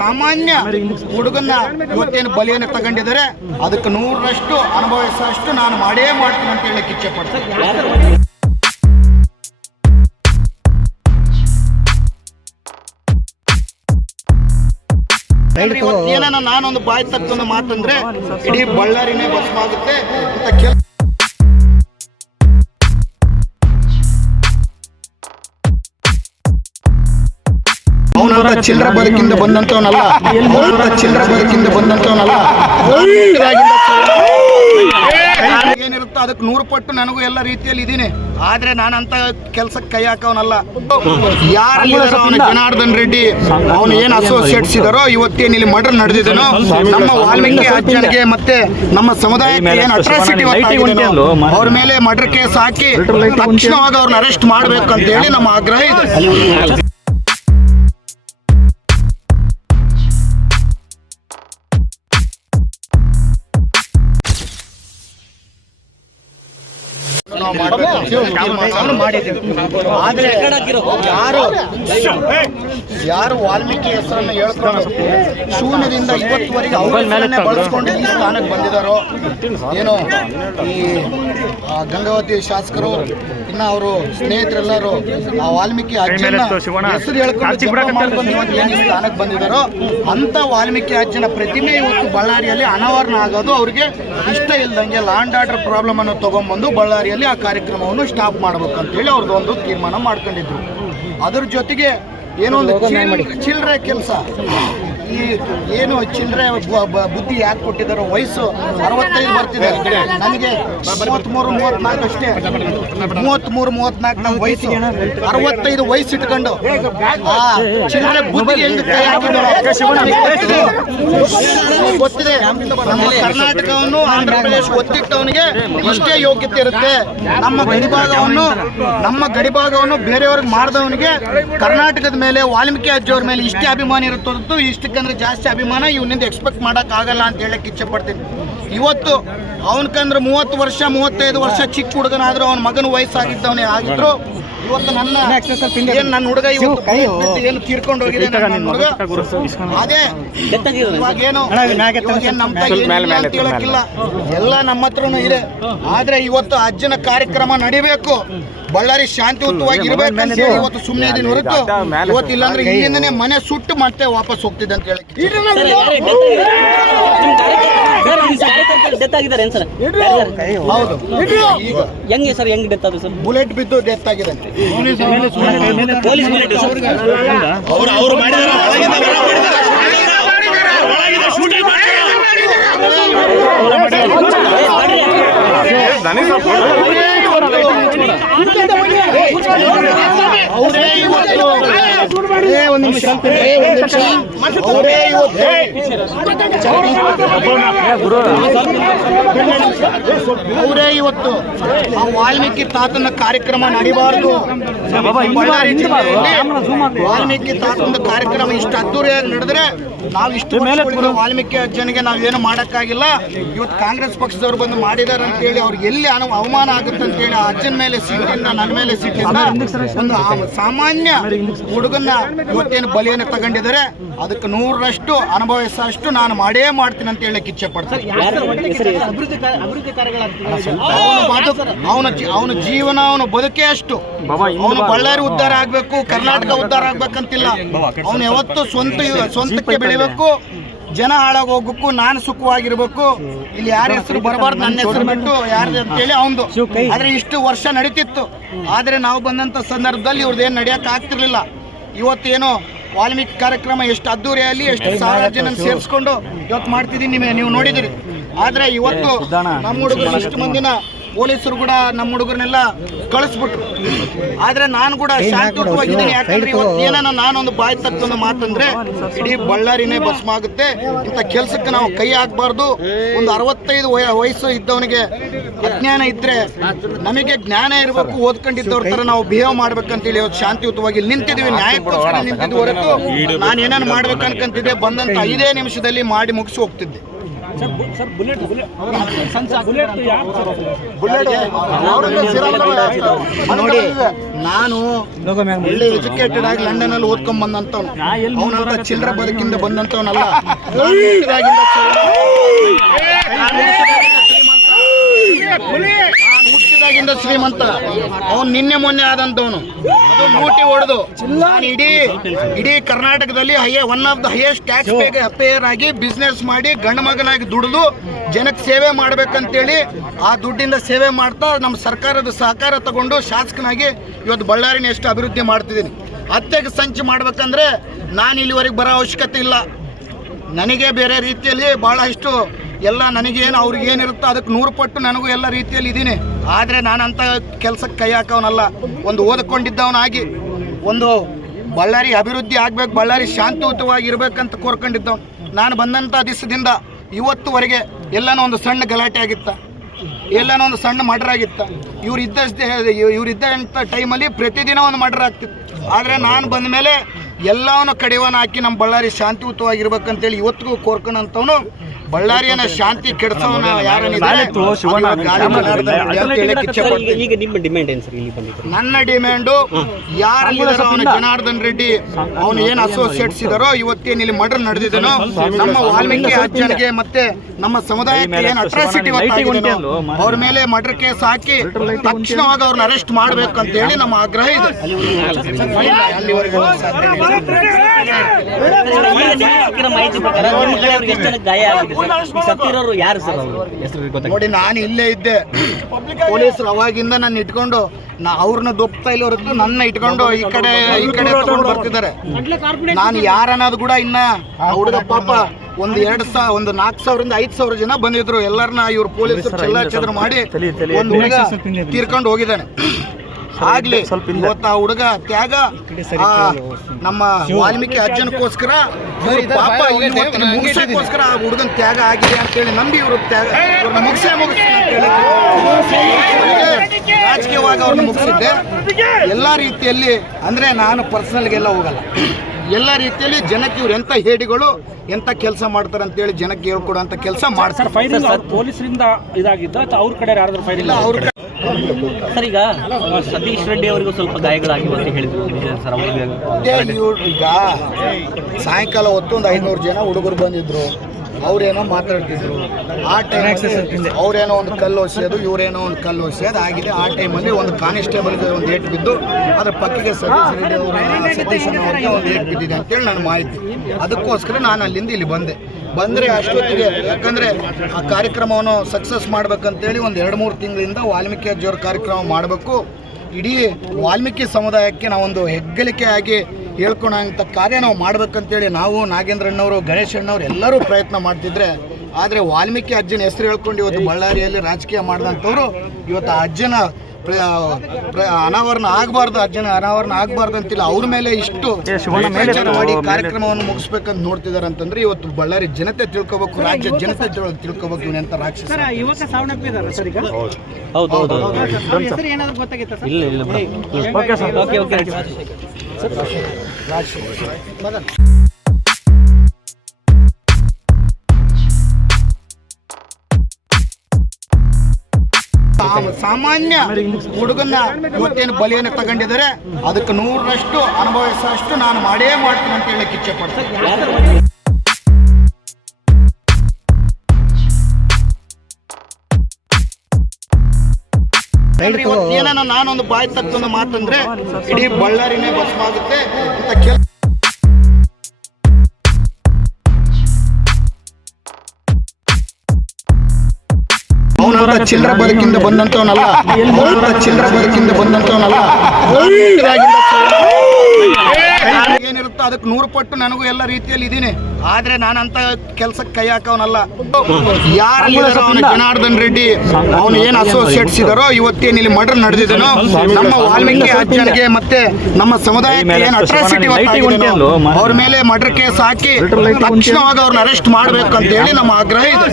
ಸಾಮಾನ್ಯ ಹುಡುಗನ್ನ ಇವತ್ತೇನು ಬಲಿಯನ್ನು ತಗೊಂಡಿದ್ದಾರೆ ಅದಕ್ಕೆ 100ರಷ್ಟು ಅನುಭವಿಸೋಷ್ಟು ನಾನು ಮಾಡೇ ಮಾಡ್ತೀನಿ ಅಂತ ಹೇಳಕ್ಕೆ ಇಚ್ಛೆ ಪಡ್ತೀನಿ. ಏನನ್ನ ನಾನೊಂದು ಬಾಯಿ ತಕ್ಕೊಂದು ಮಾತಂದ್ರೆ ಇಡೀ ಬಳ್ಳಾರಿನೇ ಭಸ್ಮ ಆಗುತ್ತೆ ಅಂತ ಅವನಂತ ಚಿಲ್ಲರೆ ಬದುಕಿಂದ ಬಂದಂತವನಲ್ಲ, ಏನಿರುತ್ತೋ ಅದಕ್ಕೆ 100 ಪಟ್ಟು ನನಗೂ ಎಲ್ಲ ರೀತಿಯಲ್ಲಿ ಇದೀನಿ. ಆದ್ರೆ ನಾನಂತ ಕೆಲ್ಸಕ್ಕೆ ಕೈ ಹಾಕವನಲ್ಲ. ಯಾರಲ್ಲಿದಾರೋ ಅವನ ಜನಾರ್ದನ್ ರೆಡ್ಡಿ ಅವನು ಏನ್ ಅಸೋಸಿಯೇಟ್ಸ್ ಇದಾರೋ ಇವತ್ತೇನು ಇಲ್ಲಿ ಮರ್ಡರ್ ನಡೆದಿದ್ದೇನೋ ನಮ್ಮ ವಾಲ್ಮೀಕಿ ಅಜ್ಜನಿಗೆ ಮತ್ತೆ ನಮ್ಮ ಸಮುದಾಯಕ್ಕೆ ಏನು ಅಟ್ರಾಸಿಟಿ ಅವ್ರ ಮೇಲೆ ಮರ್ಡರ್ ಕೇಸ್ ಹಾಕಿ ತಕ್ಷಣವಾಗಿ ಅವ್ರನ್ನ ಅರೆಸ್ಟ್ ಮಾಡ್ಬೇಕು ಅಂತ ಹೇಳಿ ನಮ್ಮ ಆಗ್ರಹ ಇದೆ. ಆದ್ರೆ ಯಾರು ವಾಲ್ಮೀಕಿ ಹೆಸರನ್ನ ಹೇಳ್ಕೊಂಡು ಶೂನ್ಯದಿಂದ ಇವತ್ತುವರೆಗೆ ಅವರನ್ನೇ ಬಳಸ್ಕೊಂಡು ಈ ಸ್ಥಾನಕ್ಕೆ ಬಂದಿದ್ದಾರೋ ಏನೋ ಈ ಗಂಗಾವತಿ ಶಾಸಕರು ಇನ್ನ ಅವರು ಸ್ನೇಹಿತರೆಲ್ಲರೂ ಆ ವಾಲ್ಮೀಕಿ ಅಜ್ಜನ ಹೆಸರು ಹೇಳ್ಕೊಂಡು ಈ ಸ್ಥಾನಕ್ಕೆ ಬಂದಿದ್ದಾರೋ ಅಂತ ವಾಲ್ಮೀಕಿ ಅಜ್ಜನ ಪ್ರತಿಮೆ ಇವತ್ತು ಬಳ್ಳಾರಿಯಲ್ಲಿ ಅನಾವರಣ ಆಗೋದು ಅವ್ರಿಗೆ ಇಷ್ಟ ಇಲ್ದಂಗೆ ಲ್ಯಾಂಡ್ ಆರ್ಡರ್ ಪ್ರಾಬ್ಲಮ್ ಅನ್ನು ತಗೊಂಡ್ಬಂದು ಬಳ್ಳಾರಿಯಲ್ಲಿ ಆ ಕಾರ್ಯಕ್ರಮವನ್ನು ಸ್ಟಾಪ್ ಮಾಡ್ಬೇಕು ಅಂತ ಹೇಳಿ ಅವ್ರದ್ದು ಒಂದು ತೀರ್ಮಾನ ಮಾಡ್ಕೊಂಡಿದ್ರು. ಅದ್ರ ಜೊತೆಗೆ ಏನೋ ಒಂದು ಚಿಲ್ಲರೆ ಕೆಲಸ, ಈ ಏನು ಚಿಲ್ಲರೆ ಬುದ್ಧಿ ಯಾಕೆ ಕೊಟ್ಟಿದ್ದಾರೋ ವಯಸ್ಸು 65 ಬರ್ತಿದೆ, ನನಗೆ 33-34 ಅಷ್ಟೇ, 33-34 ನಮ್ಮ ವಯಸ್ಸು, 65 ವಯಸ್ಸು ಇಟ್ಕೊಂಡು ಆ ಚಿಲ್ಲರೆ ಬುದ್ಧಿಗೆ ಹೆಂಗೆ ಕೈ ಹಾಕಿದ್ರು ಗೊತ್ತಿದೆ. ನಮ್ಮ ಕರ್ನಾಟಕವನ್ನು ಆಂಧ್ರ ಪ್ರದೇಶ ಒತ್ತಿಟ್ಟವನಿಗೆ ಇಷ್ಟೇ ಯೋಗ್ಯತೆ ಇರುತ್ತೆ. ನಮ್ಮ ಗಡಿಭಾಗವನ್ನು ಬೇರೆಯವ್ರಿಗೆ ಮಾಡಿದವನಿಗೆ ಕರ್ನಾಟಕದ ಮೇಲೆ ವಾಲ್ಮೀಕಿ ಅಜ್ಜಿಯವ್ರ ಮೇಲೆ ಇಷ್ಟೇ ಅಭಿಮಾನ ಇರುತ್ತೋ ಇಷ್ಟಕ್ಕಂದ್ರೆ ಜಾಸ್ತಿ ಅಭಿಮಾನ ಇವನಿಂದ ಎಕ್ಸ್ಪೆಕ್ಟ್ ಮಾಡೋಕ್ಕಾಗಲ್ಲ ಅಂತ ಹೇಳಕ್ಕೆ ಇಚ್ಛೆ ಪಡ್ತೀನಿ. ಇವತ್ತು ಅವನಕಂದ್ರೆ 30 ವರ್ಷ 35 ವರ್ಷ ಚಿಕ್ಕ ಹುಡುಗನಾದ್ರೂ ಅವನ ಮಗನ ವಯಸ್ಸಾಗಿದ್ದವನೇ ಆಗಿದ್ರು. ಇವತ್ತು ನನ್ನ ಹುಡುಗ ಏನು ತೀರ್ಕೊಂಡು ಹೋಗಿದೆ ಹುಡುಗ, ಅದೇ ಇವಾಗೇನು ಹೇಳಕ್ಕಿಲ್ಲ, ಎಲ್ಲ ನಮ್ಮ ಹತ್ರನೂ ಇದೆ. ಆದ್ರೆ ಇವತ್ತು ಅಜ್ಜನ ಕಾರ್ಯಕ್ರಮ ನಡಿಬೇಕು, ಬಳ್ಳಾರಿ ಶಾಂತಿಯುತವಾಗಿ ಇರ್ಬೇಕಂತ ಹೇಳಿ ಇವತ್ತು ಸುಮ್ಮನೆ ಇದೀನಿ ಹೊರತು ಇವತ್ತು ಇಲ್ಲಾಂದ್ರೆ ಇಲ್ಲಿಂದನೇ ಮನೆ ಸುಟ್ಟು ಮತ್ತೆ ವಾಪಸ್ ಹೋಗ್ತಿದ್ದೆ ಅಂತ ಹೇಳಕ್ಕೆ. ಹೌದು, ಹೆಂಗೆ ಸರ್, ಹೆಂಗ್ ಡೆತ್ ಆದ್ರು ಸರ್? ಬುಲೆಟ್ ಬಿದ್ದು ಡೆತ್ ಆಗಿದೆ. ಅವರು ಅವರೇ ಇವತ್ತು ಆ ವಾಲ್ಮೀಕಿ ತಾತನ ಕಾರ್ಯಕ್ರಮ ನಡಿಬಾರ್ದು. ವಾಲ್ಮೀಕಿ ತಾತನ ಕಾರ್ಯಕ್ರಮ ಇಷ್ಟು ಅದ್ದೂರಿಯಾಗಿ ನಡೆದ್ರೆ ನಾವು ಇಷ್ಟು ವಾಲ್ಮೀಕಿ ಅಜ್ಜನಿಗೆ ನಾವೇನು ಮಾಡೋಕ್ಕಾಗಿಲ್ಲ. ಇವತ್ತು ಕಾಂಗ್ರೆಸ್ ಪಕ್ಷದವ್ರು ಬಂದು ಮಾಡಿದಾರೆ ಅಂತ ಹೇಳಿ ಅವ್ರಿಗೆ ಎಲ್ಲಿ ಅವಮಾನ ಆಗುತ್ತೆ ಅಂತ ಹೇಳಿ ಆ ಅಜ್ಜನ ಮೇಲೆ ಸಿಟ್ಟಿಂದ ನನ್ನ ಮೇಲೆ ಸಿಟ್ಟಿಂದ ಒಂದು ಸಾಮಾನ್ಯ ಹುಡುಗನ್ನ ಇವತ್ತೇನು ಬಲಿಯನ್ನು ತಗೊಂಡಿದ್ದಾರೆ ಅದಕ್ಕೆ 100ರಷ್ಟು ಅನುಭವಿಸೋಷ್ಟು ನಾನು ಮಾಡೇ ಮಾಡ್ತೀನಿ ಅಂತ ಹೇಳಕ್ಕೆ ಇಚ್ಛೆ ಪಡ್ತೀನಿ. ಅವನ ಜೀವನ ಅವನ ಬದುಕೇ ಅಷ್ಟು. ಅವನು ಬಳ್ಳಾರಿ ಉದ್ಧಾರ ಆಗ್ಬೇಕು, ಕರ್ನಾಟಕ ಉದ್ಧಾರ ಆಗ್ಬೇಕಂತಿಲ್ಲ. ಅವನು ಯಾವತ್ತು ಸ್ವಂತಕ್ಕೆ ಬೆಳಿಬೇಕು, ಜನ ಹಾಳಾಗಿ ಹೋಗ್ಬೇಕು, ನಾನು ಸುಖವಾಗಿರ್ಬೇಕು, ಇಲ್ಲಿ ಯಾರ ಹೆಸರು ಬರಬಾರ್ದು, ನನ್ನ ಹೆಸರು ಬಿಟ್ಟು ಯಾರ್ದು ಅಂತೇಳಿ ಅವನು. ಆದ್ರೆ ಇಷ್ಟು ವರ್ಷ ನಡೀತಿತ್ತು. ಆದ್ರೆ ನಾವು ಬಂದಂತ ಸಂದರ್ಭದಲ್ಲಿ ಇವ್ರದ್ದೇನು ನಡೆಯಕ್ಕೆ ಆಗ್ತಿರ್ಲಿಲ್ಲ. ಇವತ್ತೇನೋ ವಾಲ್ಮೀಕಿ ಕಾರ್ಯಕ್ರಮ ಎಷ್ಟು ಅದ್ದೂರಿಯಲ್ಲಿ ಎಷ್ಟು ಸಾವಿರ ಜನ ಸೇರಿಸ್ಕೊಂಡು ಇವತ್ತು ಮಾಡ್ತಿದ್ದೀನಿ, ನೀವು ನೋಡಿದಿರಿ. ಆದ್ರೆ ಇವತ್ತು ನಮ್ಮ ಹುಡುಗರು ಇಷ್ಟು ಮಂದಿನ ಪೊಲೀಸರು ಕೂಡ ನಮ್ಮ ಹುಡುಗರನ್ನೆಲ್ಲ ಕಳಿಸ್ಬಿಟ್ರು. ಆದ್ರೆ ನಾನು ಕೂಡ ಶಾಂತಿಯುತವಾಗಿದ್ದೀನಿ. ಯಾಕಂದ್ರೆ ಇವತ್ತು ಏನನ್ನ ನಾನೊಂದು ಬಾಯಿ ತಕ್ಕೊಂದು ಮಾತಂದ್ರೆ ಇಡೀ ಬಳ್ಳಾರಿನೇ ಭಸ್ಮ ಆಗುತ್ತೆ. ಇಂಥ ಕೆಲ್ಸಕ್ಕೆ ನಾವು ಕೈ ಹಾಕಬಾರ್ದು. ಒಂದು 65 ವಯಸ್ಸು ಇದ್ದವನಿಗೆ ಅಜ್ಞಾನ ಇದ್ರೆ ನಮಗೆ ಜ್ಞಾನ ಇರಬೇಕು, ಓದ್ಕೊಂಡಿದ್ದವ್ರ ತರ ನಾವು ಬಿಹೇವ್ ಮಾಡ್ಬೇಕಂತೇಳಿ ಇವತ್ತು ಶಾಂತಿಯುತವಾಗಿ ನಿಂತಿದ್ದೀವಿ. ನ್ಯಾಯಕ್ಕೋಸ್ಕರ ನಿಂತಿದ್ದು ಹೊರತು ನಾನು ಏನೇನು ಮಾಡ್ಬೇಕು ಅನ್ಕಂತಿದ್ದೆ ಬಂದಂತ 5 ನಿಮಿಷದಲ್ಲಿ ಮಾಡಿ ಮುಗಿಸಿ ಹೋಗ್ತಿದ್ದೆ. ನೋಡಿ, ನಾನು ಒಳ್ಳೆ ಎಜುಕೇಟೆಡ್ ಆಗಿ ಲಂಡನ್ ಅಲ್ಲಿ ಓದ್ಕೊಂಡ್ ಬಂದಂತವ್ನು. ಅವನಂತ ಚಿಲ್ಲರೆ ಬದುಕಿಂದ ಬಂದಂತವನಲ್ಲ. ಹುಟ್ಟಿದಾಗಿಂದ ಶ್ರೀಮಂತ. ಅವನು ನಿನ್ನೆ ಮೊನ್ನೆ ಆದಂತವನು. ಅದು ಲೂಟಿ ಹೊಡೆದು ನಾನು ಇಡೀ ಕರ್ನಾಟಕದಲ್ಲಿ one of the highest tax pair ಆಗಿ ಬಿಸ್ನೆಸ್ ಮಾಡಿ ಗಂಡು ಮಗನಾಗಿ ದುಡಿದು ಜನಕ್ಕೆ ಸೇವೆ ಮಾಡ್ಬೇಕಂತೇಳಿ ಆ ದುಡ್ಡಿಂದ ಸೇವೆ ಮಾಡ್ತಾ ನಮ್ಮ ಸರ್ಕಾರದ ಸಹಕಾರ ತಗೊಂಡು ಶಾಸಕನಾಗಿ ಇವತ್ತು ಬಳ್ಳಾರಿನ ಎಷ್ಟು ಅಭಿವೃದ್ಧಿ ಮಾಡ್ತಿದ್ದೀನಿ. ಹತ್ಯೆಗೆ ಸಂಚು ಮಾಡ್ಬೇಕಂದ್ರೆ ನಾನು ಇಲ್ಲಿವರೆಗೆ ಬರೋ ಅವಶ್ಯಕತೆ ಇಲ್ಲ. ನನಗೆ ಬೇರೆ ರೀತಿಯಲ್ಲಿ ಭಾಳಷ್ಟು ಎಲ್ಲ ನನಗೇನು ಅವ್ರಿಗೇನಿರುತ್ತೋ ಅದಕ್ಕೆ 100 ಪಟ್ಟು ನನಗೂ ಎಲ್ಲ ರೀತಿಯಲ್ಲಿ ಇದ್ದೀನಿ. ಆದರೆ ನಾನಂಥ ಕೆಲಸಕ್ಕೆ ಕೈ ಹಾಕೋನಲ್ಲ. ಒಂದು ಓದ್ಕೊಂಡಿದ್ದವನಾಗಿ ಒಂದು ಬಳ್ಳಾರಿ ಅಭಿವೃದ್ಧಿ ಆಗಬೇಕು, ಬಳ್ಳಾರಿ ಶಾಂತಿಯುತವಾಗಿರ್ಬೇಕಂತ ಕೋರ್ಕೊಂಡಿದ್ದವನು. ನಾನು ಬಂದಂಥ ದಿವಸದಿಂದ ಇವತ್ತುವರೆಗೆ ಎಲ್ಲನೋ ಒಂದು ಸಣ್ಣ ಗಲಾಟೆ ಆಗಿತ್ತ, ಎಲ್ಲನೋ ಒಂದು ಸಣ್ಣ ಮರ್ಡರ್ ಆಗಿತ್ತ. ಇವರಿದ್ದಂಥ ಟೈಮಲ್ಲಿ ಪ್ರತಿದಿನ ಒಂದು ಮರ್ಡರ್ ಆಗ್ತಿತ್ತು. ಆದರೆ ನಾನು ಬಂದ ಮೇಲೆ ಎಲ್ಲವನ್ನ ಕಡಿವಾಣ ಹಾಕಿ ನಮ್ಮ ಬಳ್ಳಾರಿ ಶಾಂತಿಯುತವಾಗಿರ್ಬೇಕಂತೇಳಿ ಇವತ್ತಿಗೂ ಕೋರ್ಕೊಂಡಂಥವನು. ಬಳ್ಳಾರಿಯನ್ನ ಶಾಂತಿ ಕೆಡಿಸೋನ ನನ್ನ ಡಿಮ್ಯಾಂಡು ಯಾರಲ್ಲಿದ್ದಾರೋ ಅವನ ಜನಾರ್ದನ್ ರೆಡ್ಡಿ, ಅವನು ಏನು ಅಸೋಸಿಯೇಟ್ಸ್ ಇದಾರೋ, ಇವತ್ತೇನು ಇಲ್ಲಿ ಮರ್ಡರ್ ನಡೆದಿದ್ದೇನೋ, ನಮ್ಮ ವಾಲ್ಮೀಕಿ ಅಜ್ಜನಿಗೆ ಮತ್ತೆ ನಮ್ಮ ಸಮುದಾಯಕ್ಕೆ ಏನು ಅಟ್ರಾಸಿಟಿ ಅವ್ರ ಮೇಲೆ ಮರ್ಡರ್ ಕೇಸ್ ಹಾಕಿ ತಕ್ಷಣವಾಗಿ ಅವ್ರನ್ನ ಅರೆಸ್ಟ್ ಮಾಡಬೇಕು ಅಂತ ಹೇಳಿ ನಮ್ಮ ಆಗ್ರಹ ಇದೆ. ನೋಡಿ, ನಾನು ಇಲ್ಲೇ ಇದ್ದೆ. ಪೊಲೀಸರು ಅವಾಗಿಂದ ನನ್ನ ಇಟ್ಕೊಂಡು ಅವ್ರನ್ನ ದೊಪ್ತಾ ಇಲ್ಲ ಹೊರತು ನನ್ನ ಇಟ್ಕೊಂಡು ಈ ಕಡೆ ತಗೊಂಡು ಬರ್ತಿದ್ದಾರೆ. ನಾನು ಯಾರನ್ನೋದು ಕೂಡ ಇನ್ನ ಹುಡುಗ ಪಾಪ ಒಂದು 4,000ರಿಂದ 5,000 ಜನ ಬಂದಿದ್ರು. ಎಲ್ಲರನ್ನ ಇವ್ರು ಪೊಲೀಸರು ಚೆಲ್ಲಾಚದ್ರ ಮಾಡಿ ಒಂದು ಹುಡುಗ ತೀರ್ಕೊಂಡು ಹೋಗಿದ್ದಾನೆ. ಆಗ್ಲಿ ಇವತ್ತು ಆ ಹುಡುಗ ತ್ಯಾಗ ನಮ್ಮ ವಾಲ್ಮೀಕಿ ಅಜ್ಜನಕ್ಕೋಸ್ಕರ ಪಾಪ ಮುಗಿಸೋಕ್ಕೋಸ್ಕರ ಆ ಹುಡುಗನ ತ್ಯಾಗ ಆಗಿದೆ ಅಂತೇಳಿ ನಂಬಿ ಇವರು ರಾಜಕೀಯವಾಗಿ ಅವ್ರನ್ನ ಮುಗಿಸಿದ್ದೆ. ಎಲ್ಲ ರೀತಿಯಲ್ಲಿ ಅಂದರೆ ನಾನು ಪರ್ಸನಲ್ಗೆಲ್ಲ ಹೋಗಲ್ಲ. ಎಲ್ಲ ರೀತಿಯಲ್ಲಿ ಜನಕ್ಕೆ ಇವ್ರು ಎಂಥ ಹೇಡಿಗಳು ಎಂಥ ಕೆಲಸ ಮಾಡ್ತಾರೆ ಅಂತೇಳಿ ಜನಕ್ಕೆ ಹೇಳ್ಕೊಡುವಂಥ ಕೆಲಸ ಮಾಡ್ತಾರೆ. ಪೊಲೀಸರಿಂದ ಇದಾಗಿದ್ದು ಅವ್ರ ಕಡೆ ಯಾರಾದ್ರೂ ಫೈರ್ ಇಲ್ಲ ಅವ್ರ ಸರ್. ಈಗ ಸತೀಶ್ ರೆಡ್ಡಿ ಅವರಿಗೂ ಸ್ವಲ್ಪ ಗಾಯಗಳಾಗಿವೆ ಅಂತ ಹೇಳಿದ್ರು ಸರ್. ಈಗ ಸಾಯಂಕಾಲ ಹೊತ್ತು ಒಂದು 500 ಜನ ಹುಡುಗರು ಬಂದಿದ್ರು. ಅವ್ರೇನೋ ಮಾತಾಡ್ತಿದ್ರು. ಆ ಟೈಮ್ ಅವ್ರೇನೋ ಒಂದು ಕಲ್ಲು ಹೊಸೆಯೋದು, ಇವರೇನೋ ಒಂದು ಕಲ್ಲು ಹೊಸೆಯೋದು ಆಗಿದೆ. ಆ ಟೈಮಲ್ಲಿ ಒಂದು ಕಾನಿಸ್ಟೇಬಲ್ಗೆ ಒಂದು ಏಟು ಬಿದ್ದು ಅದ್ರ ಪಕ್ಕಕ್ಕೆ ಸತೀಶ್ ರೆಡ್ಡಿ ಸತೀಶ್ ಅವ್ರಿಗೆ ಒಂದು ಏಟು ಬಿದ್ದಿದೆ ಅಂತೇಳಿ ನಾನು ಮಾಹಿತಿ. ಅದಕ್ಕೋಸ್ಕರ ನಾನು ಅಲ್ಲಿಂದ ಇಲ್ಲಿ ಬಂದರೆ ಅಷ್ಟೊತ್ತಿಗೆ, ಯಾಕಂದರೆ ಆ ಕಾರ್ಯಕ್ರಮವನ್ನು ಸಕ್ಸಸ್ ಮಾಡ್ಬೇಕಂತೇಳಿ ಒಂದು 2-3 ತಿಂಗಳಿಂದ ವಾಲ್ಮೀಕಿ ಅಜ್ಜಿಯವ್ರ ಕಾರ್ಯಕ್ರಮ ಮಾಡಬೇಕು. ಇಡೀ ವಾಲ್ಮೀಕಿ ಸಮುದಾಯಕ್ಕೆ ನಾವೊಂದು ಹೆಗ್ಗಳಿಕೆ ಆಗಿ ಹೇಳ್ಕೊಳಂಥ ಕಾರ್ಯ ನಾವು ಮಾಡ್ಬೇಕಂತೇಳಿ ನಾವು ನಾಗೇಂದ್ರಣ್ಣವರು, ಗಣೇಶ್ ಅಣ್ಣವ್ರು ಎಲ್ಲರೂ ಪ್ರಯತ್ನ ಮಾಡ್ತಿದ್ರೆ, ಆದರೆ ವಾಲ್ಮೀಕಿ ಅಜ್ಜನ ಹೆಸರು ಹೇಳ್ಕೊಂಡು ಇವತ್ತು ಬಳ್ಳಾರಿಯಲ್ಲಿ ರಾಜಕೀಯ ಮಾಡಿದಂಥವ್ರು ಇವತ್ತು ಆ ಅಜ್ಜನ ಅನಾವರಣ ಆಗಬಾರ್ದು, ಅಜ್ಜನ ಅನಾವರಣ ಆಗಬಾರ್ದು ಅಂತಿಲ್ಲ. ಅವ್ರ ಮೇಲೆ ಇಷ್ಟು ಮಾಡಿ ಕಾರ್ಯಕ್ರಮವನ್ನು ಮುಗಿಸ್ಬೇಕಂತ ನೋಡ್ತಿದ್ದಾರೆ ಅಂತಂದ್ರೆ ಇವತ್ತು ಬಳ್ಳಾರಿ ಜನತೆ ತಿಳ್ಕೊಬೇಕು, ರಾಜ್ಯ ಜನತೆ ತಿಳ್ಕೊಬೇಕು ಇವನೆಂತ ರಾಕ್ಷಸ. ಸಾಮಾನ್ಯ ಹುಡುಗನ್ನ ಇವತ್ತೇನು ಬಲಿಯನ್ನು ತಗೊಂಡಿದ್ದಾರೆ, ಅದಕ್ಕೆ 100ರಷ್ಟು ಅನುಭವಿಸೋಷ್ಟು ನಾನು ಮಾಡೇ ಮಾಡ್ತೀನಿ ಅಂತ ಹೇಳಕ್ಕೆ ಇಚ್ಛೆ ಪಡ್ತೀನಿ. ಇವತ್ತೇನ ನಾನೊಂದು ಬಾಯಿ ತಕ್ಕೊಂದು ಮಾತಂದ್ರೆ ಇಡೀ ಬಳ್ಳಾರಿನೇ ಭಸ್ಮಾಗುತ್ತೆ ಅಂತ ಅವನಂತ ಚಿಲ್ಲರೆ ಬದುಕಿಂದ ಬಂದಂತವನಲ್ಲ. ಏನಿರುತ್ತೋ ಅದಕ್ಕೆ 100 ಪಟ್ಟು ನನಗೂ ಎಲ್ಲ ರೀತಿಯಲ್ಲಿ ಇದ್ದೀನಿ. ಆದ್ರೆ ನಾನಂತ ಕೆಲಸಕ್ಕೆ ಕೈ ಹಾಕೋನಲ್ಲ. ಯಾರಲ್ಲಿದ್ದಾರೋ ಅವನ ಜನಾರ್ದನ್ ರೆಡ್ಡಿ, ಅವನು ಏನು ಅಸೋಸಿಯೇಟ್ಸ್ ಇದಾರೋ, ಇವತ್ತೇನು ಇಲ್ಲಿ ಮರ್ಡರ್ ನಡೆದಿದ್ದೇನೋ, ನಮ್ಮ ವಾಲ್ಮೀಕಿ ಅಜ್ಜನಿಗೆ ಮತ್ತೆ ನಮ್ಮ ಸಮುದಾಯಕ್ಕೆ ಏನು ಅಟ್ರಾಸಿಟಿ ಅವ್ರ ಮೇಲೆ ಮರ್ಡರ್ ಕೇಸ್ ಹಾಕಿ ತಕ್ಷಣವಾಗಿ ಅವ್ರನ್ನ ಅರೆಸ್ಟ್ ಮಾಡಬೇಕು ಅಂತ ಹೇಳಿ ನಮ್ಮ ಆಗ್ರಹ ಇದೆ.